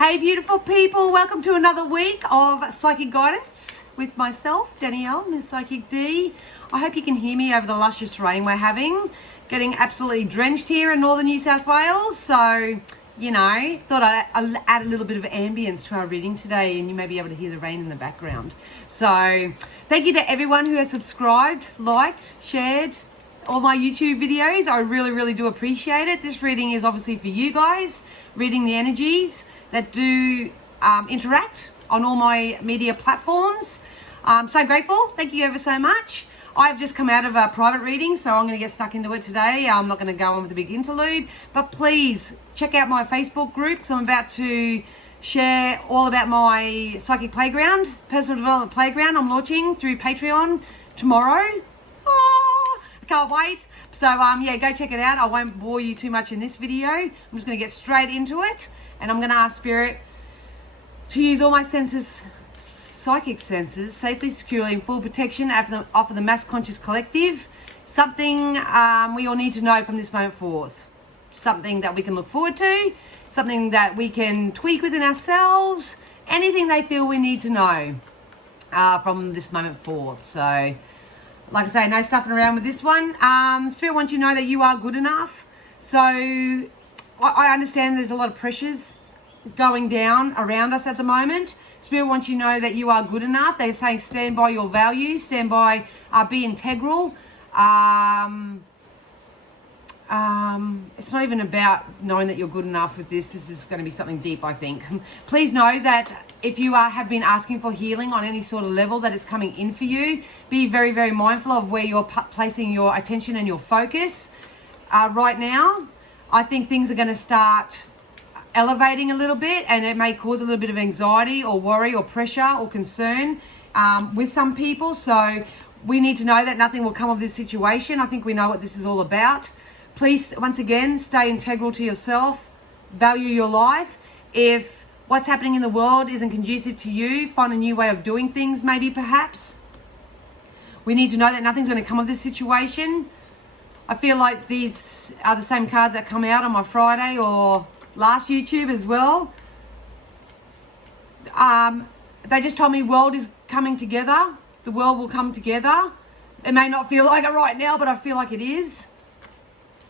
Hey beautiful people, welcome to another week of Psychic Guidance with myself, Danielle, Miss Psychic D. I hope you can hear me over the luscious rain we're having. Getting absolutely drenched here in northern New South Wales. So, you know, thought I'd add a little bit of ambience to our reading today and you may be able to hear the rain in the background. So, thank you to everyone who has subscribed, liked, shared all my YouTube videos. I really do appreciate it. This reading is obviously for you guys, reading the energies that do interact on all my media platforms. So grateful. Thank you ever so much. I've just come out of a private reading, so I'm going to get stuck into it today. I'm not going to go on with a big interlude, but please check out my Facebook group because I'm about to share all about my Psychic Playground, personal development playground I'm launching through Patreon tomorrow. Oh, I can't wait. So yeah, go check it out. I won't bore you too much in this video. I'm just going to get straight into it. And I'm going to ask Spirit to use all my senses, psychic senses, safely, securely, in full protection off of the mass conscious collective. Something we all need to know from this moment forth. Something that we can look forward to. Something that we can tweak within ourselves. Anything they feel we need to know from this moment forth. So, like I say, no stuffing around with this one. Spirit wants you to know that you are good enough. So, I understand there's a lot of pressures going down around us at the moment. Spirit wants you to know that you are good enough. They're saying stand by your values, stand by, be integral. It's not even about knowing that you're good enough with this. This is going to be something deep, I think. Please know that if you have been asking for healing on any sort of level that is coming in for you, be very mindful of where you're placing your attention and your focus right now. I think things are going to start elevating a little bit and it may cause a little bit of anxiety or worry or pressure or concern with some people. So we need to know that nothing will come of this situation. I think we know what this is all about. Please, once again, stay integral to yourself. Value your life. If what's happening in the world isn't conducive to you, find a new way of doing things maybe perhaps. We need to know that nothing's going to come of this situation. I feel like these are the same cards that come out on my Friday or last YouTube as well. They just told me world is coming together. The world will come together. It may not feel like it right now, but I feel like it is.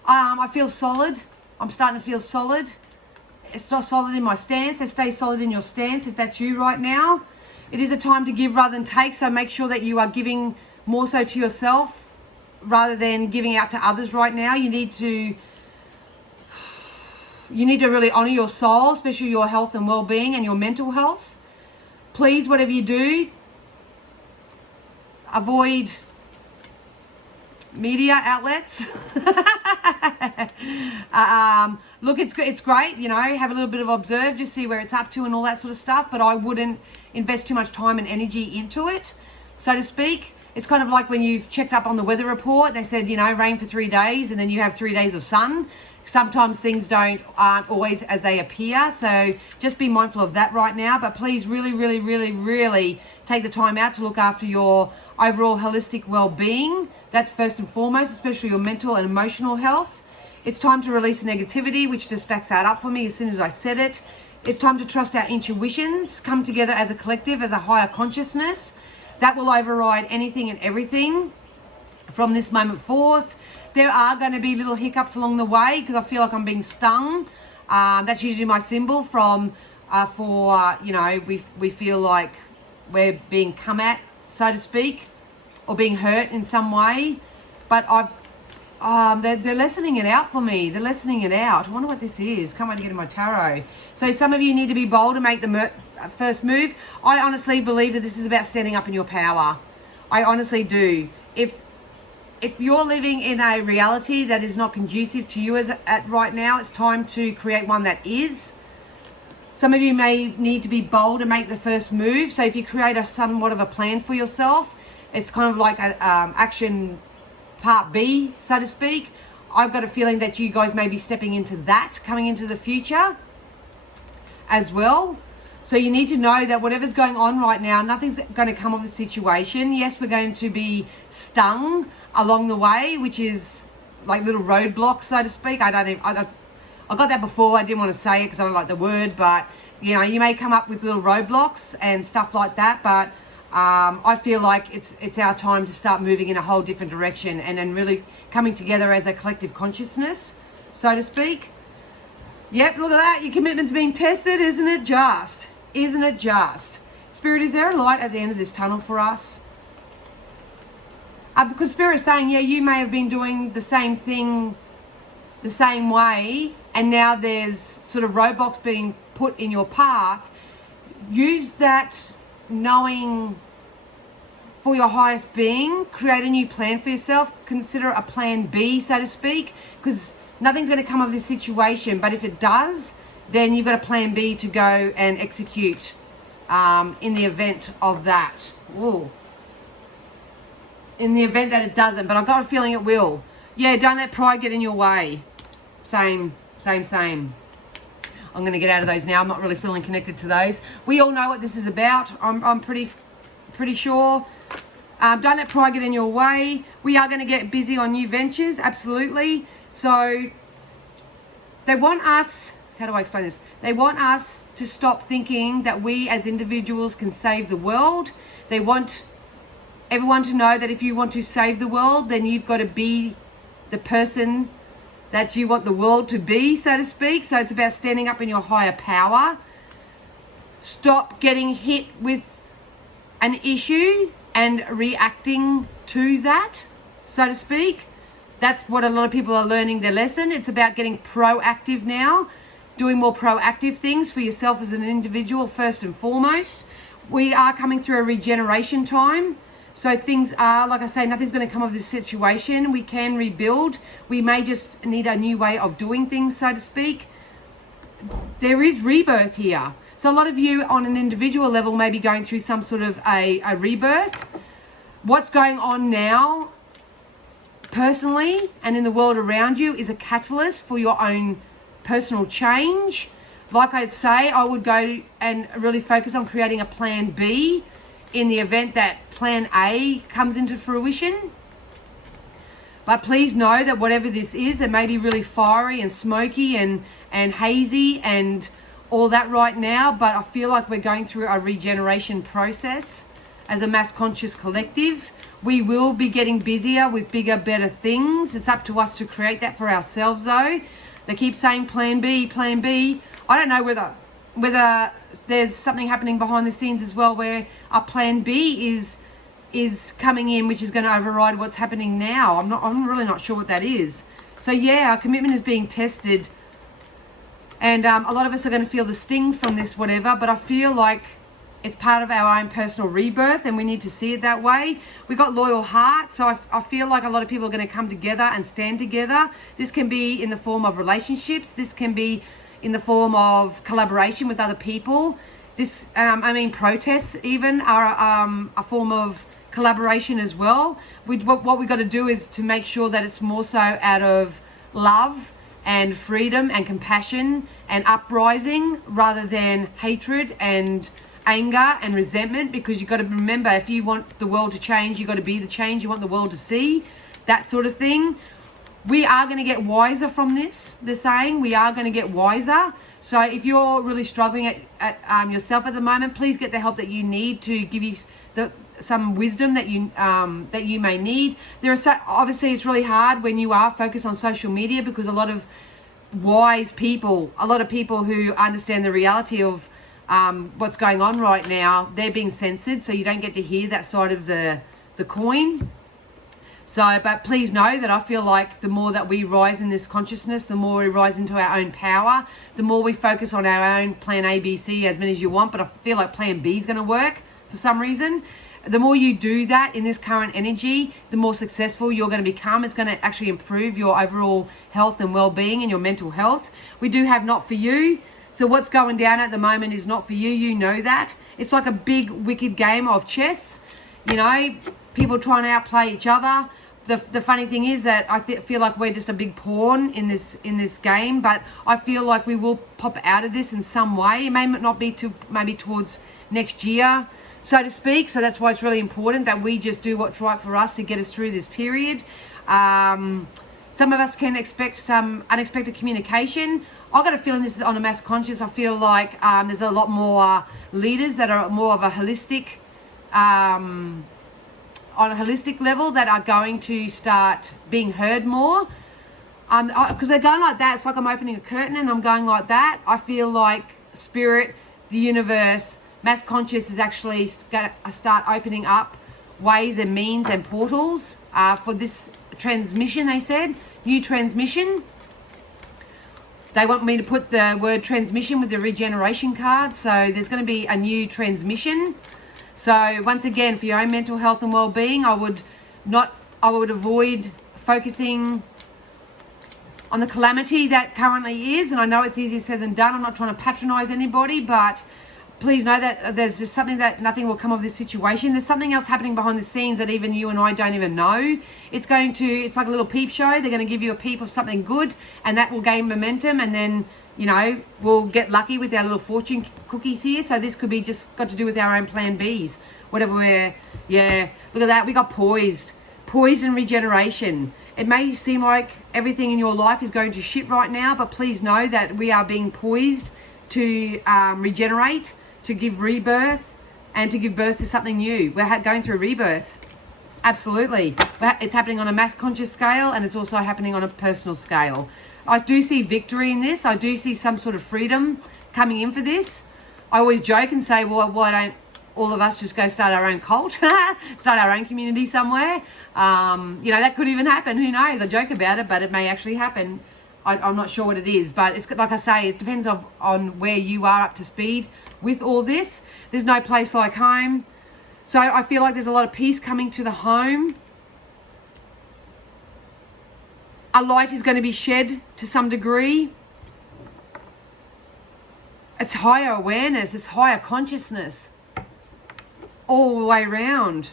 I feel solid. I'm starting to feel solid. It's not solid in my stance. So stay solid in your stance if that's you right now. It is a time to give rather than take, so make sure that you are giving more so to yourself rather than giving out to others right now. You need to really honor your soul, especially your health and well-being and your mental health. Please, whatever you do, avoid media outlets. Look, it's great, you know, have a little bit of observe, just see where it's up to and all that sort of stuff, but I wouldn't invest too much time and energy into it, so to speak. It's kind of like when you've checked up on the weather report, they said, you know, rain for 3 days and then you have 3 days of sun. Sometimes things aren't always as they appear, so just be mindful of that right now. But please really take the time out to look after your overall holistic well-being. That's first and foremost, especially your mental and emotional health. It's time to release the negativity, which just backs that up for me as soon as I said it. It's time to trust our intuitions, come together as a collective, as a higher consciousness. That will override anything and everything from this moment forth. There are going to be little hiccups along the way because I feel like I'm being stung. That's usually my symbol for you know, we feel like we're being come at, so to speak, or being hurt in some way. But they're lessening it out for me. They're lessening it out. I wonder what this is. Can't wait to get in my tarot. So some of you need to be bold and make the first move. I honestly believe that this is about standing up in your power. I honestly do. If you're living in a reality that is not conducive to you at right now, it's time to create one that is. Some of you may need to be bold and make the first move. So if you create somewhat of a plan for yourself, it's kind of like an action part B, so to speak. I've got a feeling that you guys may be stepping into that coming into the future as well. So you need to know that whatever's going on right now, nothing's going to come of the situation. Yes, we're going to be stung along the way, which is like little roadblocks, so to speak. I got that before. I didn't want to say it because I don't like the word, but You know, you may come up with little roadblocks and stuff like that, but I feel like it's our time to start moving in a whole different direction and really coming together as a collective consciousness, so to speak. Yep, look at that. Your commitment's being tested, isn't it just? Isn't it just? Spirit, is there a light at the end of this tunnel for us? Because Spirit is saying, yeah, you may have been doing the same thing the same way, and now there's sort of roadblocks being put in your path. Use that knowing for your highest being. Create a new plan for yourself. Consider a plan B, so to speak, because nothing's going to come of this situation, but if it does, then you've got a plan B to go and execute in the event of that. Ooh. In the event that it doesn't, but I've got a feeling it will. Yeah, don't let pride get in your way. Same. I'm going to get out of those now. I'm not really feeling connected to those. We all know what this is about. I'm pretty sure. Don't let pride get in your way. We are going to get busy on new ventures, absolutely. So they want us, how do I explain this? They want us to stop thinking that we as individuals can save the world. They want everyone to know that if you want to save the world, then you've got to be the person that you want the world to be, so to speak. So it's about standing up in your higher power. Stop getting hit with an issue and reacting to that, so to speak. That's what a lot of people are learning their lesson. It's about getting proactive now, doing more proactive things for yourself as an individual first and foremost. We are coming through a regeneration time. So things are, like I say, nothing's going to come of this situation. We can rebuild. We may just need a new way of doing things, so to speak. There is rebirth here. So a lot of you on an individual level may be going through some sort of a rebirth. What's going on now, personally, and in the world around you is a catalyst for your own personal change. Like I'd say, I would go and really focus on creating a plan B in the event that plan A comes into fruition. But please know that whatever this is, it may be really fiery and smoky and hazy and all that right now, but I feel like we're going through a regeneration process as a mass conscious collective. We will be getting busier with bigger, better things. It's up to us to create that for ourselves though. They keep saying plan B, plan B. I don't know whether there's something happening behind the scenes as well where a plan B is coming in, which is going to override what's happening now. I'm really not sure what that is. So yeah, our commitment is being tested, and a lot of us are going to feel the sting from this whatever, but I feel like it's part of our own personal rebirth and we need to see it that way. We got loyal hearts, so I feel like a lot of people are going to come together and stand together. This can be in the form of relationships. This can be in the form of collaboration with other people. This, protests even are a form of collaboration as well. What we got to do is to make sure that it's more so out of love and freedom and compassion and uprising rather than hatred and anger and resentment, because you've got to remember, if you want the world to change, you've got to be the change you want the world to see, that sort of thing. We are going to get wiser from this. They're saying we are going to get wiser. So if you're really struggling at yourself at the moment, please get the help that you need to give you some wisdom that you may need. Obviously it's really hard when you are focused on social media, because a lot of wise people, a lot of people who understand the reality of what's going on right now, they're being censored, so you don't get to hear that side of the coin. So, but please know that I feel like the more that we rise in this consciousness, the more we rise into our own power, the more we focus on our own plan A, B, C, as many as you want, but I feel like plan B is going to work for some reason. The more you do that in this current energy, the more successful you're going to become. It's going to actually improve your overall health and well-being and your mental health. We do have not for you. So what's going down at the moment is not for you. You know that. It's like a big wicked game of chess. You know, people trying to outplay each other. The funny thing is that I feel like we're just a big pawn in this game, but I feel like we will pop out of this in some way. It may not be maybe towards next year, so to speak. So that's why it's really important that we just do what's right for us to get us through this period. Some of us can expect some unexpected communication. I've got a feeling this is on a mass conscious. I feel like there's a lot more leaders that are more of a holistic, on a holistic level, that are going to start being heard more. Because they're going like that. It's like I'm opening a curtain and I'm going like that. I feel like spirit, the universe, mass conscious is actually going to start opening up ways and means and portals for this transmission, they said. New transmission. They want me to put the word transmission with the regeneration card. So there's going to be a new transmission. So once again, for your own mental health and well-being, I would avoid focusing on the calamity that currently is. And I know it's easier said than done. I'm not trying to patronize anybody, but please know that there's just something that nothing will come of this situation. There's something else happening behind the scenes that even you and I don't even know. It's like a little peep show. They're going to give you a peep of something good, and that will gain momentum, and then, you know, we'll get lucky with our little fortune cookies here. So this could be just got to do with our own plan Bs, whatever look at that. We got poised and regeneration. It may seem like everything in your life is going to shit right now, but please know that we are being poised to regenerate, to give rebirth, and to give birth to something new. We're going through a rebirth. Absolutely. It's happening on a mass conscious scale, and it's also happening on a personal scale. I do see victory in this. I do see some sort of freedom coming in for this. I always joke and say, well, why don't all of us just go start our own cult, start our own community somewhere? You know, that could even happen. Who knows? I joke about it, but it may actually happen. I'm not sure what it is, but it's like I say, it depends on where you are up to speed with all this. There's no place like home. So I feel like there's a lot of peace coming to the home. A light is going to be shed to some degree. It's higher awareness, it's higher consciousness all the way around.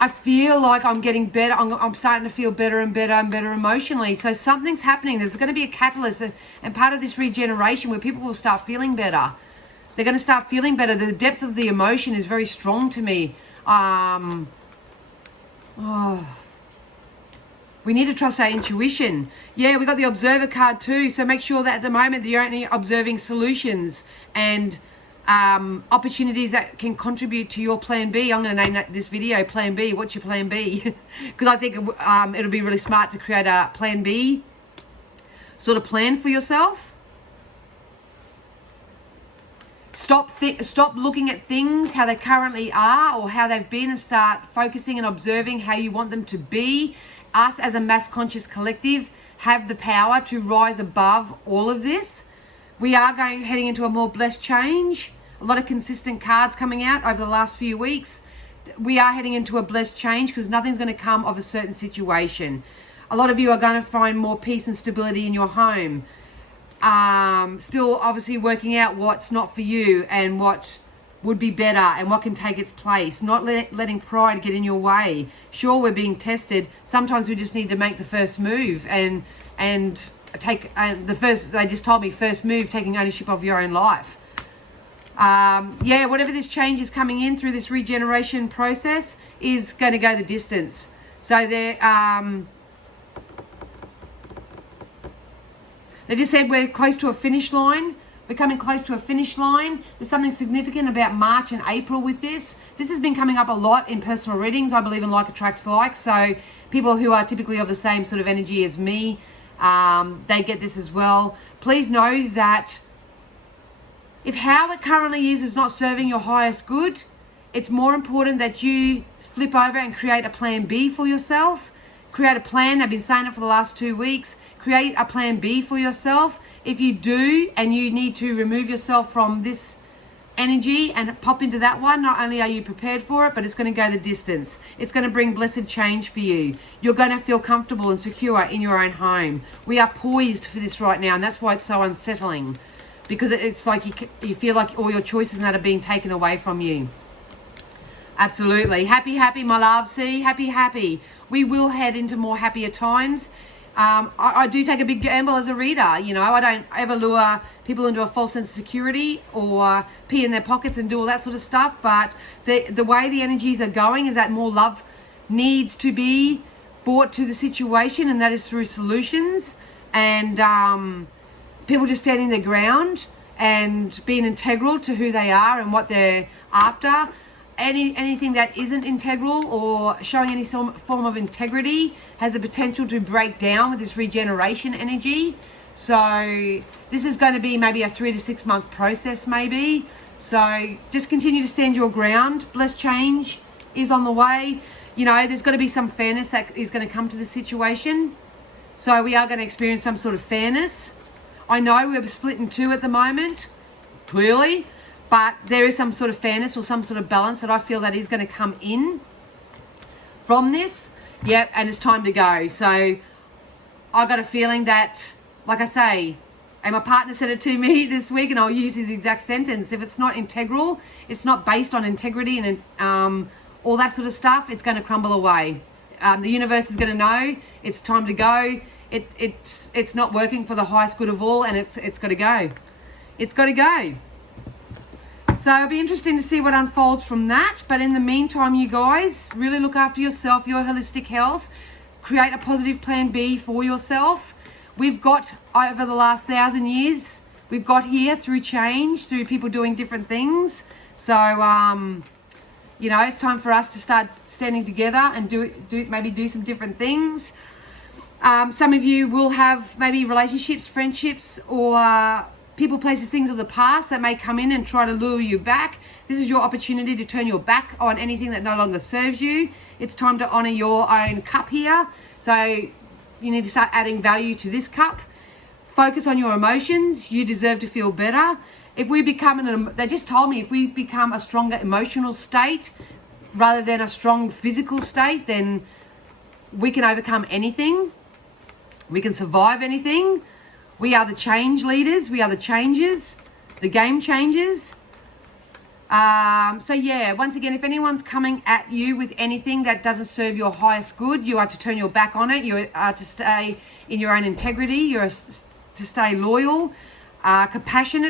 I feel like I'm getting better. I'm starting to feel better and better and better emotionally. So something's happening. There's going to be a catalyst, and part of this regeneration where people will start feeling better. They're going to start feeling better. The depth of the emotion is very strong to me. We need to trust our intuition. Yeah, we got the observer card too. So make sure that at the moment you're only observing solutions and opportunities that can contribute to your plan B. I'm going to name this video Plan B. What's your plan B? Because I think it'll be really smart to create a plan B sort of plan for yourself. Stop looking at things how they currently are or how they've been, and start focusing and observing how you want them to be. Us as a mass conscious collective have the power to rise above all of this. We are heading into a more blessed change. A lot of consistent cards coming out over the last few weeks. We are heading into a blessed change because nothing's going to come of a certain situation. A lot of you are going to find more peace and stability in your home. Still obviously working out what's not for you and what would be better and what can take its place. Not letting pride get in your way. Sure, we're being tested. Sometimes we just need to make the first move and take they just told me first move, taking ownership of your own life. Whatever this change is coming in through this regeneration process is going to go the distance. So they just said we're close to a finish line. We're coming close to a finish line. There's something significant about March and April with this. This has been coming up a lot in personal readings. I believe in like attracts like. So people who are typically of the same sort of energy as me, they get this as well. Please know that if how it currently is not serving your highest good, it's more important that you flip over and create a plan B for yourself. Create a plan. They've been saying it for the last 2 weeks. Create a plan B for yourself. If you do and you need to remove yourself from this energy and pop into that one, not only are you prepared for it, but it's going to go the distance. It's going to bring blessed change for you. You're going to feel comfortable and secure in your own home. We are poised for this right now, and that's why it's so unsettling, because it's like you feel like all your choices and that are being taken away from you. Absolutely. Happy, my love. See, happy. We will head into more happier times. I do take a big gamble as a reader. You know, I don't ever lure people into a false sense of security or pee in their pockets and do all that sort of stuff. But the way the energies are going is that more love needs to be brought to the situation, and that is through solutions. And people just standing their ground and being integral to who they are and what they're after. Anything that isn't integral or showing any form of integrity has the potential to break down with this regeneration energy. So this is going to be maybe a 3 to 6 month process maybe. So just continue to stand your ground. Blessed change is on the way. You know, there's got to be some fairness that is going to come to the situation. So we are going to experience some sort of fairness. I know we're split in two at the moment, clearly, but there is some sort of fairness or some sort of balance that I feel that is going to come in from this. Yep, and it's time to go. So I got a feeling that, like I say, and my partner said it to me this week, and I'll use his exact sentence: if it's not integral, it's not based on integrity and all that sort of stuff, it's going to crumble away. The universe is going to know it's time to go. It's not working for the highest good of all, and it's got to go. It's got to go. So it'll be interesting to see what unfolds from that. But in the meantime, you guys, really look after yourself, your holistic health. Create a positive plan B for yourself. We've got, over the last 1,000 years, we've got here through change, through people doing different things. So, you know, it's time for us to start standing together and do some different things. Some of you will have maybe relationships, friendships, or people, places, things of the past that may come in and try to lure you back. This is your opportunity to turn your back on anything that no longer serves you. It's time to honor your own cup here. So you need to start adding value to this cup. Focus on your emotions. You deserve to feel better. If we become, they just told me, if we become a stronger emotional state rather than a strong physical state, then we can overcome anything. We can survive anything. We are the change leaders. We are the changers, the game changers. So yeah, once again, if anyone's coming at you with anything that doesn't serve your highest good, you are to turn your back on it. You are to stay in your own integrity. You are to stay loyal, compassion,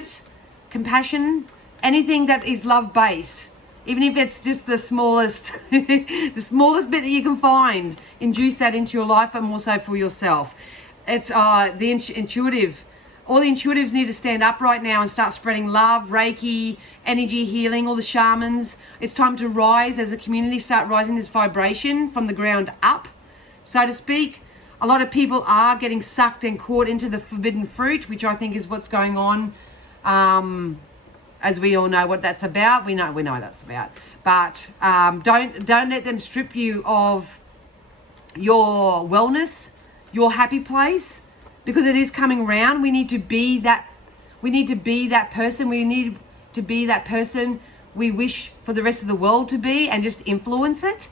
anything that is love-based. Even if it's just the smallest, the smallest bit that you can find, induce that into your life, but more so for yourself. It's the intuitive. All the intuitives need to stand up right now and start spreading love, Reiki, energy healing, all the shamans. It's time to rise as a community, start rising this vibration from the ground up, so to speak. A lot of people are getting sucked and caught into the forbidden fruit, which I think is what's going on. As we all know what that's about. We know what that's about. But don't let them strip you of your wellness, your happy place, because it is coming around. We need to be that. We need to be that person. We need to be that person we wish for the rest of the world to be, and just influence it.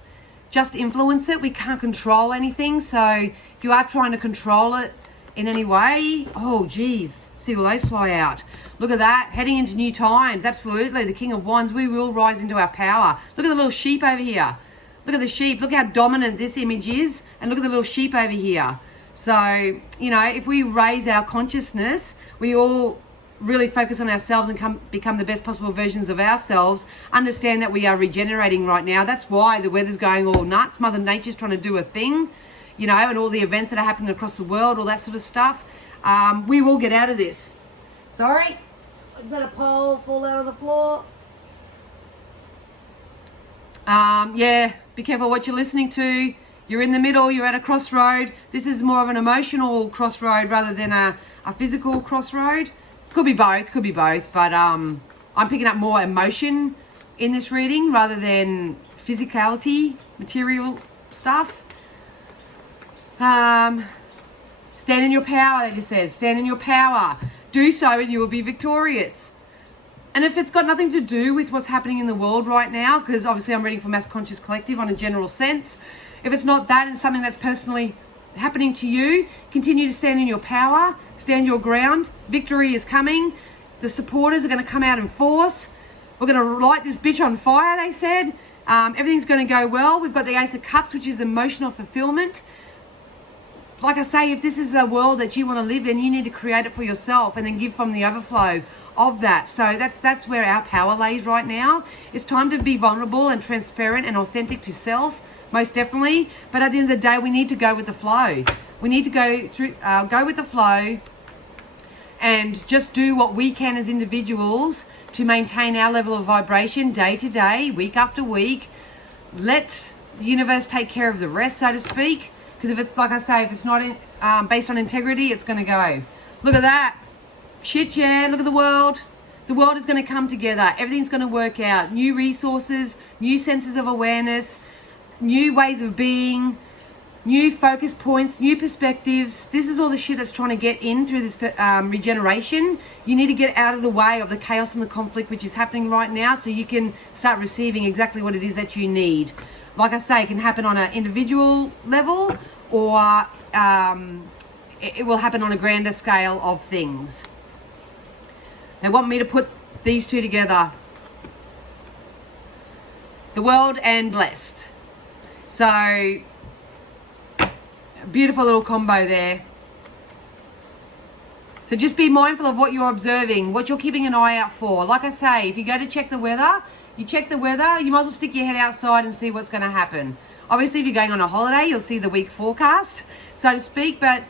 Just influence it. We can't control anything. So if you are trying to control it in any way, oh geez, see all those fly out. Look at that, heading into new times. Absolutely, the King of Wands, we will rise into our power. Look at the little sheep over here. Look at the sheep. Look how dominant this image is. And look at the little sheep over here. So, you know, if we raise our consciousness, we all really focus on ourselves and become the best possible versions of ourselves, understand that we are regenerating right now. That's why the weather's going all nuts. Mother Nature's trying to do a thing, you know, and all the events that are happening across the world, all that sort of stuff. We will get out of this. Sorry, I just had a pole fall out on the floor. Yeah, be careful what you're listening to. You're in the middle, you're at a crossroad. This is more of an emotional crossroad rather than a physical crossroad. Could be both, but I'm picking up more emotion in this reading rather than physicality, material stuff. Stand in your power, they just said. Stand in your power. Do so and you will be victorious. And if it's got nothing to do with what's happening in the world right now, because obviously I'm reading for Mass Conscious Collective on a general sense, if it's not that and something that's personally happening to you, continue to stand in your power, stand your ground. Victory is coming. The supporters are going to come out in force. We're going to light this bitch on fire, they said. Everything's going to go well. We've got the Ace of Cups, which is emotional fulfillment. Like I say, if this is a world that you want to live in, you need to create it for yourself and then give from the overflow of that. So that's where our power lays right now. It's time to be vulnerable and transparent and authentic to self, most definitely. But at the end of the day, we need to go with the flow. We need to go with the flow. and just do what we can as individuals to maintain our level of vibration day to day, week after week. Let the universe take care of the rest, so to speak. Because if it's, like I say, if it's not based on integrity, it's going to go. Look at that. Shit, yeah. Look at the world. The world is going to come together. Everything's going to work out. New resources, new senses of awareness, new ways of being, new focus points, new perspectives. This is all the shit that's trying to get in through this regeneration. You need to get out of the way of the chaos and the conflict which is happening right now, so you can start receiving exactly what it is that you need. Like I say, it can happen on an individual level, or it will happen on a grander scale of things. They want me to put these two together. The world and blessed. So, beautiful little combo there. So just be mindful of what you're observing, what you're keeping an eye out for. Like I say, if you go to check the weather, you check the weather, you might as well stick your head outside and see what's going to happen. Obviously, if you're going on a holiday, you'll see the week forecast, so to speak. But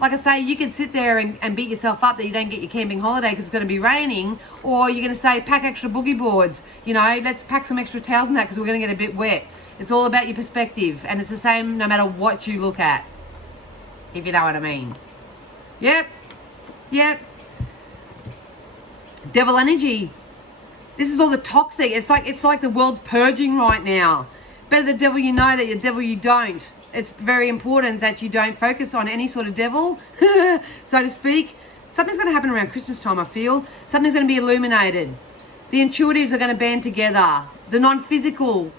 like I say, you can sit there and beat yourself up that you don't get your camping holiday because it's going to be raining. Or you're going to say, pack extra boogie boards. You know, let's pack some extra towels and that because we're going to get a bit wet. It's all about your perspective. And it's the same no matter what you look at, if you know what I mean. Yep. Devil energy. This is all the toxic. It's like the world's purging right now. Better the devil you know than the devil you don't. It's very important that you don't focus on any sort of devil, so to speak. Something's going to happen around Christmas time, I feel. Something's going to be illuminated. The intuitives are going to band together. The non-physical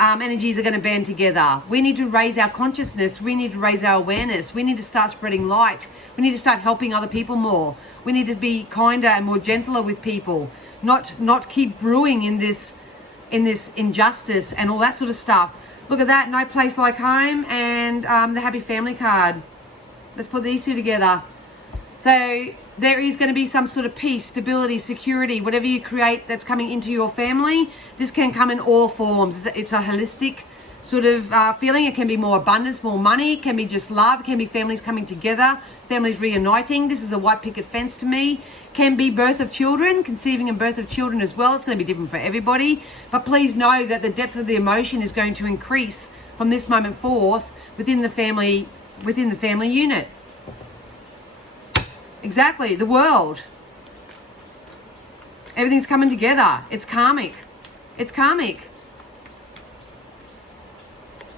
energies are going to band together. We need to raise our consciousness. We need to raise our awareness. We need to start spreading light. We need to start helping other people more. We need to be kinder and more gentler with people. Not keep brewing in this injustice and all that sort of stuff. Look at that, no place like home, and the happy family card. Let's put these two together. So there is going to be some sort of peace, stability, security, whatever you create that's coming into your family. This can come in all forms. It's a holistic sort of feeling. It can be more abundance, more money. It can be just love. It can be families coming together, families reuniting. This is a white picket fence to me. Can be birth of children, conceiving and birth of children as well. It's going to be different for everybody. But please know that the depth of the emotion is going to increase from this moment forth within the family unit. Exactly, the world. Everything's coming together. It's karmic.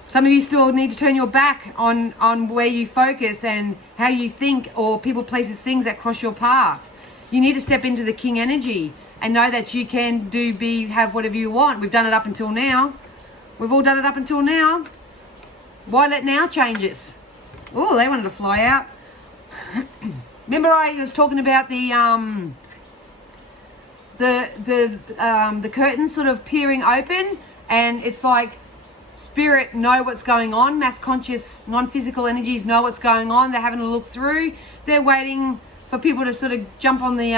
Some of you still need to turn your back on where you focus and how you think, or people, places, things that cross your path. You need to step into the king energy and know that you can have whatever you want. We've done it up until now. We've all done it up until now. Why let now change us? Oh, they wanted to fly out. Remember I was talking about the curtains sort of peering open, and it's like spirit know what's going on. Mass conscious, non-physical energies know what's going on. They're having a look through. They're waiting for people to sort of jump on the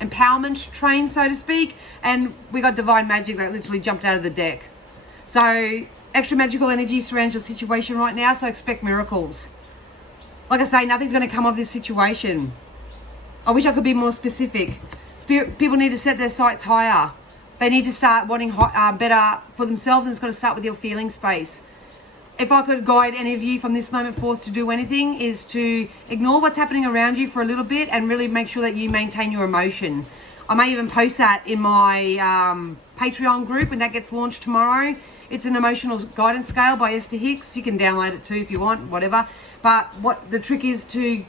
empowerment train, so to speak. And we got divine magic that literally jumped out of the deck. So extra magical energy surrounds your situation right now, so expect miracles. Like I say, nothing's going to come of this situation. I wish I could be more specific. People need to set their sights higher. They need to start wanting better for themselves, and it's got to start with your feeling space. If I could guide any of you from this moment forth to do anything, is to ignore what's happening around you for a little bit and really make sure that you maintain your emotion. I may even post that in my Patreon group when that gets launched tomorrow. It's an emotional guidance scale by Esther Hicks. You can download it too if you want, whatever. But what the trick is to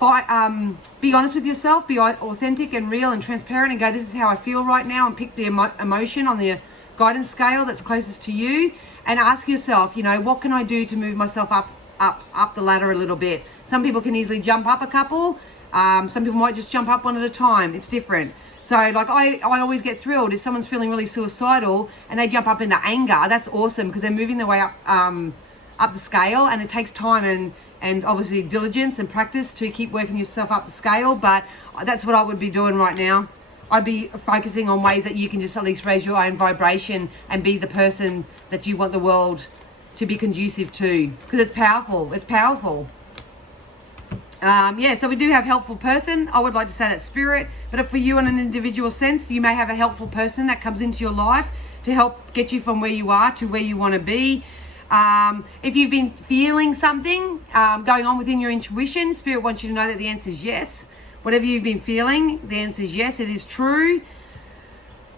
be honest with yourself, be authentic and real and transparent, and go, this is how I feel right now, and pick the emotion on the guidance scale that's closest to you, and ask yourself, what can I do to move myself up the ladder a little bit? Some people can easily jump up a couple. Some people might just jump up one at a time. It's different. So like I always get thrilled if someone's feeling really suicidal and they jump up into anger. That's awesome, because they're moving their way up the scale, and it takes time and obviously diligence and practice to keep working yourself up the scale. But that's what I would be doing right now. I'd be focusing on ways that you can just at least raise your own vibration and be the person that you want the world to be conducive to, because it's powerful. Yeah, so we do have helpful person. I would like to say that spirit, but if for you on an individual sense, you may have a helpful person that comes into your life to help get you from where you are to where you want to be. If you've been feeling something going on within your intuition, spirit wants you to know that the answer is yes. Whatever you've been feeling, the answer is yes, it is true.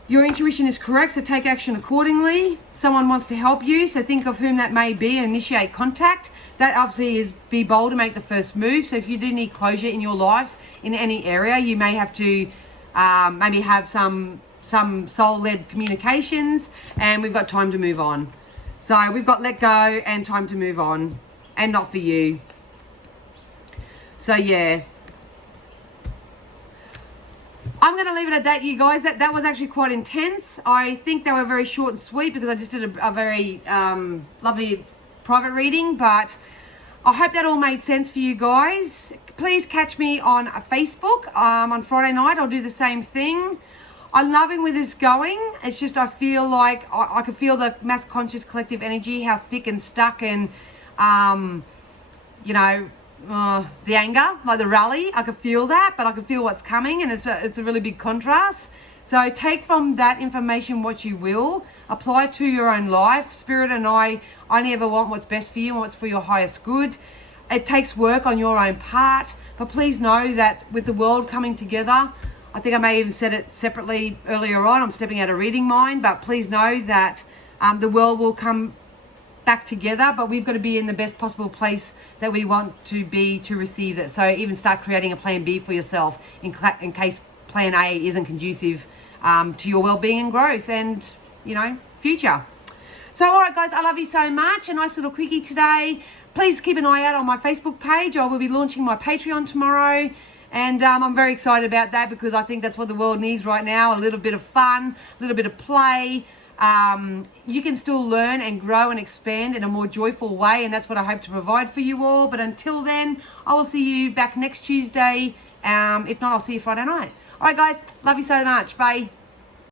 Your intuition is correct, so take action accordingly. Someone wants to help you, so think of whom that may be and initiate contact. That obviously is be bold to make the first move. So if you do need closure in your life in any area, you may have to maybe have some soul-led communications, and we've got time to move on. So we've got let go and time to move on, and not for you. So yeah. I'm going to leave it at that, you guys. That was actually quite intense. I think they were very short and sweet because I just did a very lovely private reading, but I hope that all made sense for you guys. Please catch me on Facebook on Friday night. I'll do the same thing. I'm loving where this is going. It's just I feel like I can feel the mass conscious collective energy, how thick and stuck and, the anger, like the rally. I can feel that, but I can feel what's coming, and it's a really big contrast. So take from that information what you will, apply it to your own life. Spirit and I only ever want what's best for you and what's for your highest good. It takes work on your own part, but please know that with the world coming together, I think I may even said it separately earlier on, I'm stepping out of reading mine, but please know that the world will come back together, but we've got to be in the best possible place that we want to be to receive it. So even start creating a plan B for yourself in case plan A isn't conducive to your well-being and growth and, future. So, all right, guys, I love you so much. A nice little quickie today. Please keep an eye out on my Facebook page. I will be launching my Patreon tomorrow. And I'm very excited about that because I think that's what the world needs right now. A little bit of fun, a little bit of play. You can still learn and grow and expand in a more joyful way, and that's what I hope to provide for you all. But until then, I will see you back next Tuesday. If not, I'll see you Friday night. All right, guys, love you so much. Bye.